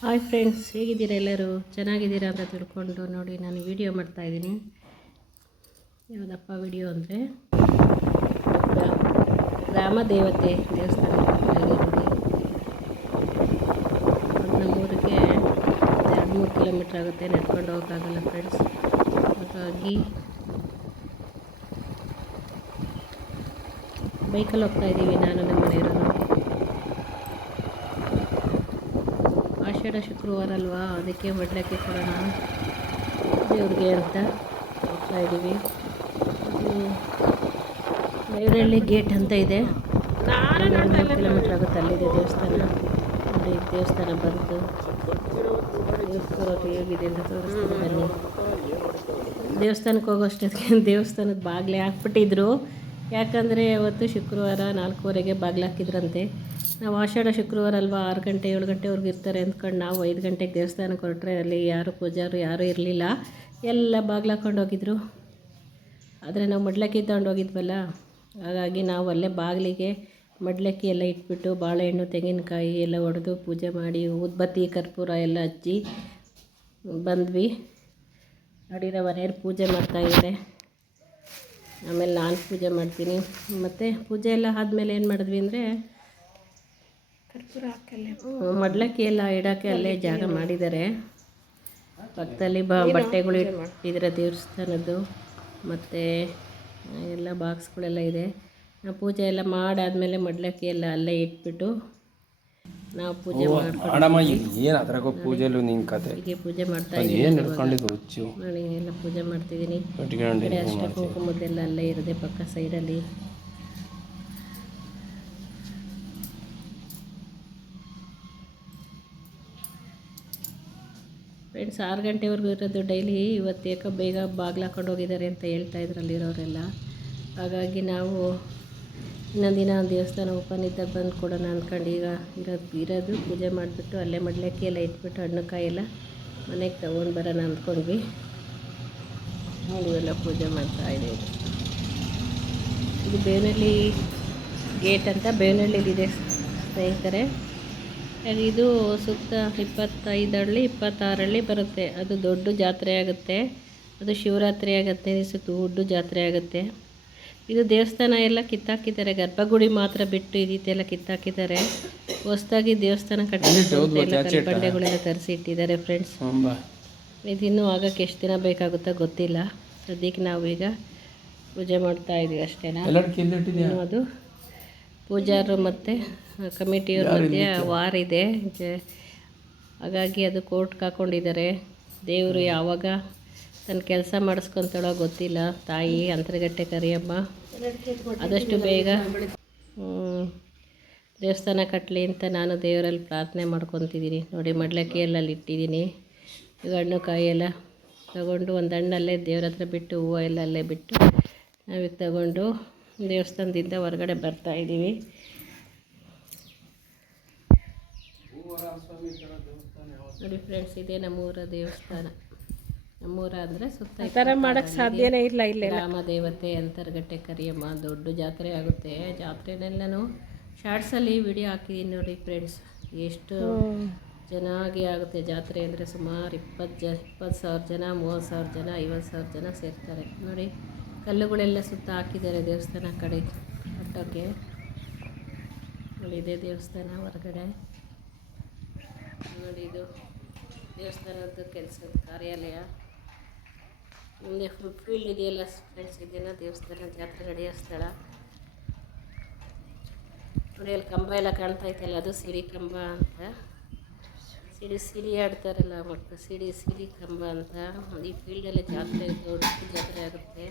Hi friends, ಹೇಗಿದ್ದೀರಾ ಎಲ್ಲರೂ? ಚೆನ್ನಾಗಿದ್ದೀರಾ ಅಂತ ತಿಳ್ಕೊಂಡು ನೋಡಿ ನಾನು ವಿಡಿಯೋ ಮಾಡ್ತಾಯಿದ್ದೀನಿ ಯಾವುದಪ್ಪ ವಿಡಿಯೋ ಅಂದರೆ? ಗ್ರಾಮ ದೇವತೆ ದೇವಸ್ಥಾನ ನಮ್ಮೂರಿಗೆ ಎರಡು ಮೂರು ಕಿಲೋಮೀಟ್ರ್ ಆಗುತ್ತೆ ನಡ್ಕೊಂಡು ಹೋಗೋಕ್ಕಾಗಲ್ಲ ಫ್ರೆಂಡ್ಸ್. ಹಾಗಾಗಿ ಬೈಕಲ್ಲಿ ಹೋಗ್ತಾ ಇದ್ದೀವಿ. ನಾನು ನಮ್ಮ ಮನೆಯವರು ಆಷಾಢ ಶುಕ್ರವಾರ ಅಲ್ವಾ? ಅದಕ್ಕೆ ಮಡ್ಲಕ್ಕೆ ಕೊಡೋಣ ದೇವ್ರಿಗೆ ಅಂತ ಹೋಗ್ತಾ ಇದ್ದೀವಿ. ದೇವರಹಳ್ಳಿ ಗೇಟ್ ಅಂತ ಇದೆ. ಮೂರು ಕಿಲೋಮೀಟ್ರ್ ಆಗುತ್ತೆ ಅಲ್ಲಿದೆ ದೇವಸ್ಥಾನ. ನೋಡಿ ದೇವಸ್ಥಾನ ಬಂತು ಹೇಗಿದೆ ಅಂತ ತೋರಿಸ್ತೀನಿ ದೇವಸ್ಥಾನಕ್ಕೆ ಹೋಗೋಷ್ಟೊತ್ತಿಗೆ ದೇವಸ್ಥಾನದ ಬಾಗಿಲೇ ಹಾಕ್ಬಿಟ್ಟಿದ್ರು. ಯಾಕಂದರೆ ಅವತ್ತು ಶುಕ್ರವಾರ ನಾಲ್ಕೂವರೆಗೆ ಬಾಗಿಲು ಹಾಕಿದ್ರಂತೆ ನಾವು ಆಷಾಢ ಶುಕ್ರವಾರ ಅಲ್ವಾ ಆರು ಗಂಟೆ, ಏಳು ಗಂಟೆವರೆಗೂ ಇರ್ತಾರೆ ಅಂದ್ಕೊಂಡು ನಾವು ಐದು ಗಂಟೆಗೆ ದೇವಸ್ಥಾನಕ್ಕೆ ಹೊರಟ್ರೆ ಅಲ್ಲಿ ಯಾರು ಪೂಜಾರು ಯಾರೂ ಇರಲಿಲ್ಲ. ಎಲ್ಲ ಬಾಗಿಲು ಹಾಕ್ಕೊಂಡು ಹೋಗಿದ್ರು. ಆದರೆ ನಾವು ಮಡ್ಲಕ್ಕಿ ತಗೊಂಡು ಹೋಗಿದ್ವಲ್ಲ, ಹಾಗಾಗಿ ನಾವು ಅಲ್ಲೇ ಬಾಗಿಲಿಗೆ ಮಡ್ಲಕ್ಕಿ ಎಲ್ಲ ಇಟ್ಬಿಟ್ಟು ಬಾಳೆಹಣ್ಣು, ತೆಂಗಿನಕಾಯಿ ಎಲ್ಲ ಒಡೆದು ಪೂಜೆ ಮಾಡಿ ಉದ್ಬತ್ತಿ, ಕರ್ಪೂರ ಎಲ್ಲ ಹಚ್ಚಿ ಬಂದ್ವಿ. ನೋಡಿ ನಮ್ಮ ಮನೆಯವ್ರು ಪೂಜೆ ಮಾಡ್ತಾಯಿದ್ದಾರೆ ಆಮೇಲೆ ನಾನು ಪೂಜೆ ಮಾಡ್ತೀನಿ. ಮತ್ತು ಪೂಜೆ ಎಲ್ಲ ಆದಮೇಲೆ ಏನು ಮಾಡಿದ್ವಿ ಅಂದರೆ ಮಡ್ಲಕ್ಕಿ ಎಲ್ಲ ಇಡೋಕ್ಕೆ ಅಲ್ಲೇ ಜಾಗ ಮಾಡಿದ್ದಾರೆ. ಪಕ್ಕದಲ್ಲಿ ಬ ಬಟ್ಟೆಗಳು ಇಟ್ಟಿದ್ದಾರೆ ದೇವಸ್ಥಾನದ್ದು. ಮತ್ತು ಎಲ್ಲ ಬಾಕ್ಸ್ಗಳೆಲ್ಲ ಇದೆ. ಪೂಜೆ ಎಲ್ಲ ಮಾಡಾದಮೇಲೆ ಮಡ್ಲಕ್ಕಿ ಎಲ್ಲ ಅಲ್ಲೇ ಇಟ್ಬಿಟ್ಟು ನಾವು ಪೂಜೆ ಮಾಡಮ್ಮ ಏನು ಅದ್ರಾಗ ಪೂಜೆಲು ನಿನ್ ಕತೆ? ಹೀಗೆ ಪೂಜೆ ಮಾಡ್ತಾ ಏನು ಇದ್ದೀನಿ ನಡ್ಕೊಂಡಿದ್ದು ಹುಚ್ಚು? ನೋಡಿ ಎಲ್ಲ ಪೂಜೆ ಮಾಡ್ತಿದ್ದೀನಿ. ಅಷ್ಟೇ ಕುಂಕುಮದ್ದೆಲ್ಲ ಅಲ್ಲೇ ಇರದೆ ಪಕ್ಕ ಸೈಡಲ್ಲಿ. ಫ್ರೆಂಡ್ಸ್ ಆರು ಗಂಟೆವರೆಗೂ ಇರೋದು ಡೈಲಿ ಇವತ್ತು ಯಾಕೋ ಬೇಗ ಬಾಗಿಲು ಹಾಕೊಂಡು ಹೋಗಿದ್ದಾರೆ ಅಂತ ಹೇಳ್ತಾ ಇದ್ರು ಅಲ್ಲಿರೋರೆಲ್ಲ ಹಾಗಾಗಿ ನಾವು ಇನ್ನೊಂದು ದಿನ ದೇವಸ್ಥಾನ ಓಪನ್ ಇದ್ದಾಗ ಬಂದು ಕೊಡೋಣ ಅಂದ್ಕೊಂಡು ಈಗ ಇರೋದು ಇರೋದು ಪೂಜೆ ಮಾಡಿಬಿಟ್ಟು ಅಲ್ಲೇ ಮಡ್ಲಕ್ಕಿ ಎಲ್ಲ ಇಟ್ಬಿಟ್ಟು ಹಣ್ಣು ಕಾಯಿ ಎಲ್ಲ ಮನೆಗೆ ತೊಗೊಂಡು ಬರೋಣ ಅಂದ್ಕೊಂಡ್ವಿ. ಇವೆಲ್ಲ ಪೂಜೆ ಮಾಡ್ತಾ ಇದ್ದೀವಿ. ಇದು ಬೇವನಹಳ್ಳಿ ಗೇಟ್ ಅಂತ ಬೇವನಹಳ್ಳಿಲಿದೆ ಸ್ನೇಹಿತರೆ. ಇದು ಸುತ್ತ ಇಪ್ಪತ್ತೈದು ಹಳ್ಳಿ ಇಪ್ಪತ್ತಾರಳ್ಳಿ ಬರುತ್ತೆ. ಅದು ದೊಡ್ಡ ಜಾತ್ರೆ ಆಗುತ್ತೆ. ಅದು ಶಿವರಾತ್ರಿ ಆಗುತ್ತೆ ಸುತ್ತ ದೊಡ್ಡ ಜಾತ್ರೆ ಆಗುತ್ತೆ. ಇದು ದೇವಸ್ಥಾನ ಎಲ್ಲ ಕಿತ್ತಾಕಿದ್ದಾರೆ. ಗರ್ಭಗುಡಿ ಮಾತ್ರ ಬಿಟ್ಟು ಇದೀತೆಲ್ಲ ಕಿತ್ತಾಕಿದ್ದಾರೆ. ಹೊಸದಾಗಿ ದೇವಸ್ಥಾನ ಕಟ್ಟಿದ್ದು ಅಂತ ಎಲ್ಲ ಕಲ್ಬಂಡೆಗಳೆಲ್ಲ ತರಿಸಿ ಇಟ್ಟಿದ್ದಾರೆ ಫ್ರೆಂಡ್ಸ್ ಇದಿನ್ನೂ ಆಗಕ್ಕೆ ಎಷ್ಟು ದಿನ ಬೇಕಾಗುತ್ತೋ ಗೊತ್ತಿಲ್ಲ. ಸದ್ಯಕ್ಕೆ ನಾವೀಗ ಪೂಜೆ ಮಾಡ್ತಾ ಇದೀವಿ ಅಷ್ಟೇನಾ? ಅದು ಪೂಜಾರು ಮತ್ತು ಕಮಿಟಿಯವ್ರ ಮಧ್ಯೆ ವಾರ ಇದೆ. ಹಾಗಾಗಿ ಅದು ಕೋರ್ಟ್ಗೆ ಹಾಕ್ಕೊಂಡಿದ್ದಾರೆ ದೇವರು ಯಾವಾಗ ತನ್ನ ಕೆಲಸ ಮಾಡಿಸ್ಕೊತಾಳೋ ಗೊತ್ತಿಲ್ಲ. ತಾಯಿ ಅಂತರಗಟ್ಟೆ ಕರಿಯಮ್ಮ. ಆದಷ್ಟು ಬೇಗ ದೇವಸ್ಥಾನ ಕಟ್ಟಲಿ ಅಂತ ನಾನು ದೇವರಲ್ಲಿ ಪ್ರಾರ್ಥನೆ ಮಾಡ್ಕೊತಿದ್ದೀನಿ. ನೋಡಿ ಮಡ್ಲಕ್ಕಿ ಎಲ್ಲ ಇಟ್ಟಿದ್ದೀನಿ. ಈಗ ಹಣ್ಣು ಕಾಯಿ ಎಲ್ಲ ತಗೊಂಡು ಒಂದು ಹಣ್ಣಲ್ಲೇ ದೇವ್ರ ಹತ್ರ ಬಿಟ್ಟು, ಹೂವು ಎಲ್ಲ ಅಲ್ಲೇ ಬಿಟ್ಟು ನಾವೀಗ ತಗೊಂಡು ದೇವಸ್ಥಾನದಿಂದ ಹೊರಗಡೆ ಬರ್ತಾ ಇದ್ದೀವಿ. ನೋಡಿ ಫ್ರೆಂಡ್ಸ್ ಇದೇ ನಮ್ಮೂರ ದೇವಸ್ಥಾನ. ನಮ್ಮೂರ ಅಂದರೆ ಸುತ್ತ ಥರ ಮಾಡೋಕ್ಕೆ ಸಾಧ್ಯನೇ ಇಲ್ಲ ಇಲ್ಲಿ ಗ್ರಾಮ ದೇವತೆ ಅಂತರ್ಗಟ್ಟೆ ಕರಿಯಮ್ಮ ದೊಡ್ಡ ಜಾತ್ರೆ ಆಗುತ್ತೆ. ಜಾತ್ರೆನೆಲ್ಲನೂ ಶಾರ್ಟ್ಸಲ್ಲಿ ವಿಡಿಯೋ ಹಾಕಿದ್ದೀನಿ ನೋಡಿ ಫ್ರೆಂಡ್ಸ್ ಎಷ್ಟು ಚೆನ್ನಾಗಿ ಆಗುತ್ತೆ ಜಾತ್ರೆ ಅಂದರೆ ಸುಮಾರು ಇಪ್ಪತ್ತು ಜ ಇಪ್ಪತ್ತು ಸಾವಿರ ಜನ ಮೂವತ್ತು ಸಾವಿರ ಜನ ಐವತ್ತು ಸಾವಿರ ಜನ ಸೇರ್ತಾರೆ. ನೋಡಿ ಕಲ್ಲುಗಳೆಲ್ಲ ಸುತ್ತ ಹಾಕಿದ್ದಾರೆ ದೇವಸ್ಥಾನ ಕಡೆ ಕಟ್ಟೋಕ್ಕೆ ನೋಡಿ ಇದೇ ದೇವಸ್ಥಾನ ಹೊರಗಡೆ. ನೋಡಿ ಇದು ದೇವಸ್ಥಾನದ ಕೆಲಸದ ಕಾರ್ಯಾಲಯ. ಮುಂದೆ ಫುಲ್ ಫೀಲ್ಡ್ ಇದೆಯಲ್ಲ ಫ್ರೆಂಡ್ಸ್ ಇದೆಯಲ್ಲ ದೇವಸ್ಥಾನ, ಜಾತ್ರೆ ನಡೆಯೋ ಸ್ಥಳ. ನೋಡಿ, ಅಲ್ಲಿ ಕಂಬ ಎಲ್ಲ ಕಾಣ್ತಾ ಐತಲ್ಲ ಅದು ಸಿರಿ ಕಂಬ ಅಂತ. ಸಿಡಿ ಸಿಡಿ ಆಡ್ತಾರಲ್ಲ ಮಕ್ಕಳು ಸಿಡಿ ಸಿಡಿ ಕಂಬ ಅಂತ. ಈ ಫೀಲ್ಡಲ್ಲಿ ಜಾತ್ರೆ ದೊಡ್ಡ ಜಾತ್ರೆ ಆಗುತ್ತೆ.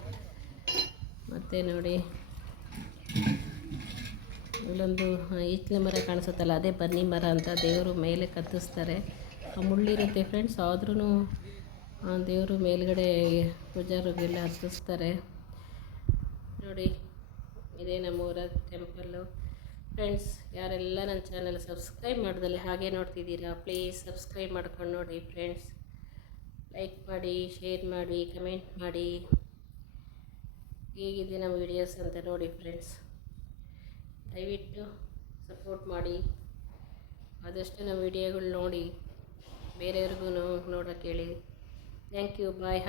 ಮತ್ತು ನೋಡಿ, ಇಲ್ಲೊಂದು ಈಚಲೆ ಮರ ಕಾಣಿಸುತ್ತಲ್ಲ, ಅದೇ ಬನ್ನಿ ಮರ ಅಂತ ದೇವರು ಮೇಲೆ ಕತ್ತಿಸ್ತಾರೆ ಆ ಮುಳ್ಳಿರುತ್ತೆ ಫ್ರೆಂಡ್ಸ್ ಆದ್ರೂ ದೇವರು ಮೇಲ್ಗಡೆ ಪೂಜಾರಿಗೆಲ್ಲ ಹತ್ತಿಸ್ತಾರೆ ನೋಡಿ, ಇದೇ ನಮ್ಮೂರ ಟೆಂಪಲ್ಲು ಫ್ರೆಂಡ್ಸ್ ಯಾರೆಲ್ಲ ನನ್ನ ಚಾನಲ್ ಸಬ್ಸ್ಕ್ರೈಬ್ ಮಾಡ್ದಲ್ಲಿ ಹಾಗೆ ನೋಡ್ತಿದ್ದೀರಾ ಪ್ಲೀಸ್ ಸಬ್ಸ್ಕ್ರೈಬ್ ಮಾಡ್ಕೊಂಡು ನೋಡಿ ಫ್ರೆಂಡ್ಸ್ ಲೈಕ್ ಮಾಡಿ ಶೇರ್ ಮಾಡಿ ಕಮೆಂಟ್ ಮಾಡಿ. ಹೇಗಿದೆ ನಮ್ಮ ವಿಡಿಯೋಸ್ ಅಂತ ನೋಡಿ ಫ್ರೆಂಡ್ಸ್ ದಯವಿಟ್ಟು ಸಪೋರ್ಟ್ ಮಾಡಿ. ಆದಷ್ಟು ನಮ್ಮ ವಿಡಿಯೋಗಳು ನೋಡಿ, ಬೇರೆಯವ್ರಿಗೂ ನೋಡೋಕ್ಕೆ ಹೇಳಿ. Thank you. Bye,